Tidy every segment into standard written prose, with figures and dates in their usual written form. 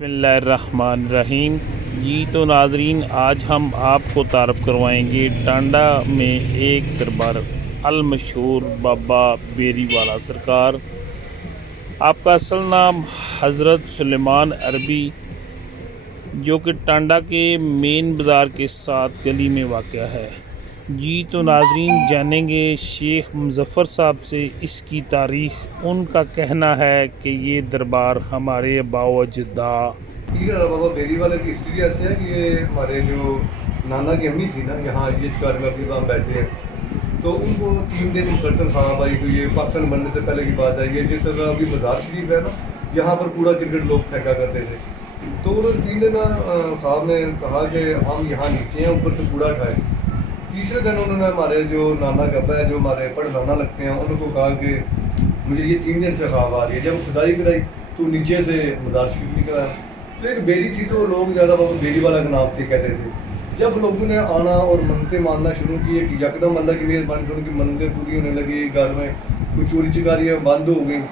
بسم اللہ الرحمن الرحیم۔ جی تو ناظرین، آج ہم آپ کو تعارف کروائیں گے ٹانڈا میں ایک دربار المشہور بابا بیری والا سرکار۔ آپ کا اصل نام حضرت سلیمان عربی، جو کہ ٹانڈا کے مین بازار کے ساتھ گلی میں واقع ہے۔ جی تو ناظرین، جانیں گے شیخ مظفر صاحب سے اس کی تاریخ۔ ان کا کہنا ہے کہ یہ دربار ہمارے باوجدہ بابا بیری والے کی ہسٹری ایسے ہے کہ یہ ہمارے جو نانا کی امی تھی نا، یہاں اس گھر میں اپنی کام بیٹھے ہیں، تو ان کو 3 دن مسلسل خواب آئی۔ تو یہ پاکستان بننے سے پہلے کی بات ہے، یہ جس طرح ابھی مزار شریف ہے نا، یہاں پر کوڑا کرکٹ لوگ پھینکا کرتے تھے۔ تو انہوں نے 3 دن خواب میں کہا کہ ہم یہاں نیچے ہیں، اوپر سے کوڑا اٹھائے۔ تیسرے دن انہوں نے ہمارے جو نانا کا ابا ہے، جو ہمارے پڑھانا لگتے ہیں، ان کو کہا کہ مجھے یہ 3 دن سے خواب آ رہی ہے۔ جب کھدائی کرائی تو نیچے سے مزار شریف نکل آیا۔ تو ایک بیری تھی، تو لوگ زیادہ بابا بیری والا کے نام سے کہتے تھے۔ جب لوگوں نے آنا اور منتیں ماننا شروع کی، ایک یکدم اللہ کی مہربانی شروع کی، منتیں پوری ہونے لگی، گھر میں کوئی چوری چکاریاں بند ہو گئیں،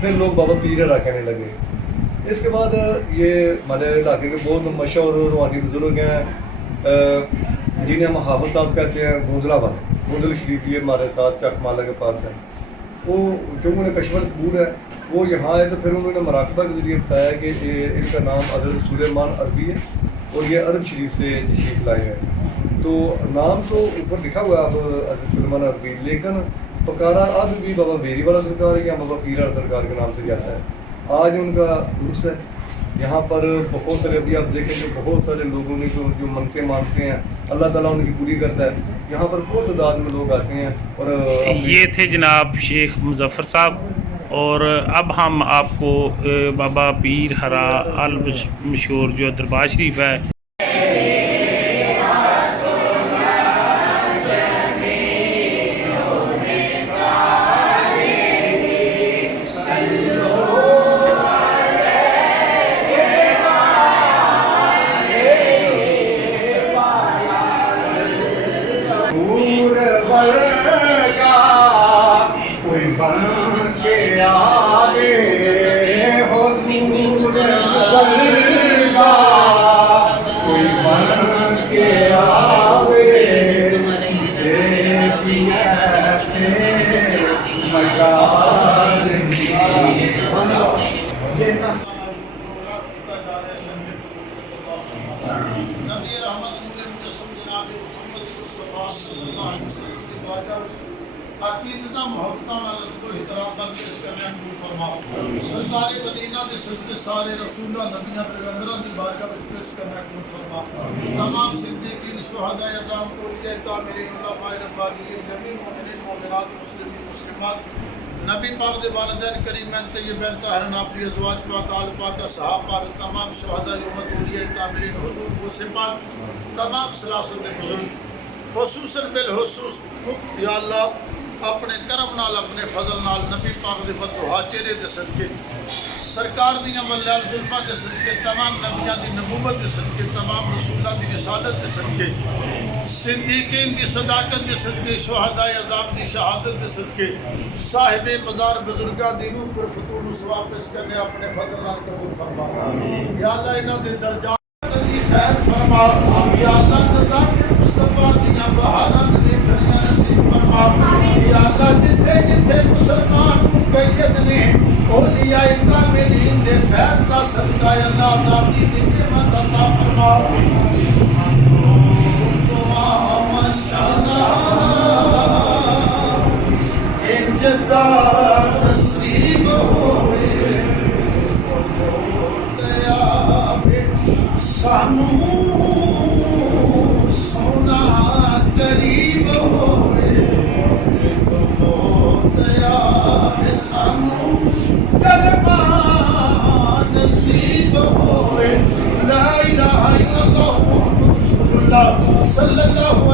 پھر لوگ بابا پیر ہرا کہنے لگے۔ اس کے بعد یہ ہمارے علاقے کے بہت مشہور روحانی بزرگ ہیں، جنہیں ہم حافظ صاحب کہتے ہیں، گوندلہ والے، گوندل شریف، یہ ہمارے ساتھ چک مالا کے پاس ہے۔ وہ کیونکہ انہیں کشمر قبول ہے، وہ یہاں آئے تو پھر انہوں نے مراقبہ کے ذریعے بتایا کہ ان کا نام حضرت سلیمان عربی ہے اور یہ عرب شریف سے تشریف لائے ہیں۔ تو نام تو اوپر لکھا ہوا ہے اب حضرت سلیمان عربی، لیکن پکارا اب بھی بابا بیری والا سرکار ہے یا بابا پیر والا سرکار کے نام سے جاتا ہے۔ آج ان کا عرس ہے یہاں پر۔ بہت سارے ابھی آپ دیکھیں کہ بہت سارے لوگوں نے جو منتیں مانگتے ہیں، اللہ تعالیٰ ان کی پوری کرتا ہے۔ یہاں پر بہت تعداد میں لوگ آتے ہیں۔ اور یہ تھے جناب شیخ مظفر صاحب، اور اب ہم آپ کو بابا پیر ہرا المشہور جو دربار شریف ہے سرکار مدینہ دے صدقے سارے رسولہ نبیاں پیغمبراں دی بارگاہ وچ پیش کرنا قبول فرما۔ تمام صدیقین، شہداء اعظام، اولیاء طاہرین، علماء ربانیین، جمیع مومنین مومنات، مسلمین مسلمات، نبی پاک دے والدین کریمین طیبین طاہرین، آپ کی ازواج پاک، آل پاک، اصحاب پاک، تمام شہداء امت، اولیاء طاہرین، حضور غوث پاک، تمام سلاسل دے بزرگ، خصوصاً بالخصوص یا اللہ اپنے کرم نال، اپنے فضل نال، نبی پاک دے بددعا چہرے دے صدقے، سرکار دیاں ملال زلفاں دے صدقے، تمام نبیاں دی نبوت دے صدقے، تمام رسولاں دی رسالت دے صدقے، صدیقین دی صداقت دے صدقے، شہداء اعظام دی شہادت دے صدقے، صاحب مزار بزرگاں دی روح پر فتور و واپس کرنے اپنے فضل نال قبول فرما۔ یا اللہ انہاں دے درجات دی خیر فرما۔ یا اللہ نظام مصطفیٰ دیاں بہاراں دے کھڑیاں نصیب فرما۔ یا اللہ جتھے جتھے مسلمان مقید نے اولیاء کاملین دے فیض دا صدقہ، یا اللہ آزادی دی نعمت عطا فرما۔ انجدہ نصیب ہوئے سانو سونا قریب ہوئے، سانو کلمہ نصیب ہوئے، لا الہ الا اللہ محمد رسول اللہ صلی اللہ